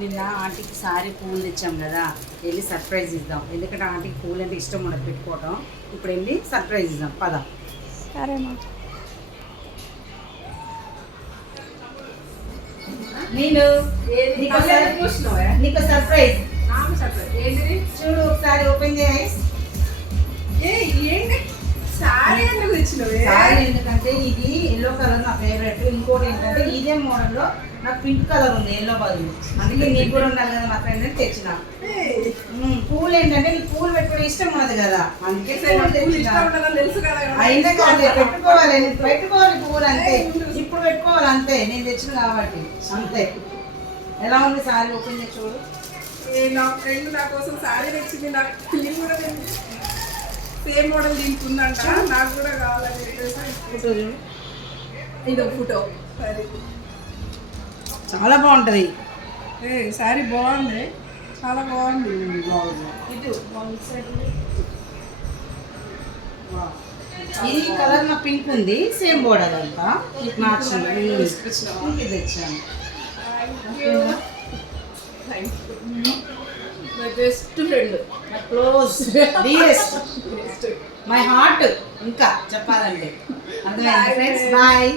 నిన్న ఆంటీకి సారీ పువ్వులు తెచ్చాం కదా, వెళ్ళి సర్ప్రైజ్ ఇద్దాం. ఎందుకంటే ఆంటీకి పువ్వులు అంటే ఇష్టం ఉండదు పెట్టుకోవడం. ఇప్పుడు వెళ్ళి సర్ప్రైజ్ ఇద్దాం, పద. సరేనా? నేను నీకు సర్ప్రైజ్. చూడు ఒకసారి ఓపెన్ చేయి. సారీ ఎందుకంటే ఇది ఎల్లో కలర్ నా ఫేవరెట్. ఇంకోటి ఏంటంటే ఇదే మోడల్లో నాకు పింక్ కలర్ ఉంది, ఎల్లో బదులు. అందుకే నీకు కూడా ఉండాలి కదా మా ఫ్రెండ్ అని తెచ్చిన. పూలు ఏంటంటే నీకు పూలు పెట్టుకునే ఇష్టం ఉన్నది కదా, అందుకే అయినా కాదు పెట్టుకోవాలి. పెట్టుకోవాలి పూలు అంతే, ఇప్పుడు పెట్టుకోవాలి అంతే. నేను తెచ్చిన కాబట్టి అంతే. ఎలా ఉంది సారీ? ఓపెన్ చేసి చూడు. నా ఫ్రెండ్ నా కోసం సారీ తెచ్చింది. నాకు ఫిలిం కూడా సేమ్ మోడల్ దీనికి ఉందంట, నాకు కూడా కావాలని చెప్పేసి ఇదో ఫోటో. సరే, చాలా బాగుంటుంది. సారీ బాగుంది, చాలా బాగుంది. ఇది కలర్ నా పింక్ ఉంది, సేమ్ బోర్డర్ అంతా తెచ్చాను. My best friend, my close dearest, my heart. ఇంకా చెప్పాలంటే అర్థమైంది ఫ్రెండ్స్. బాయ్.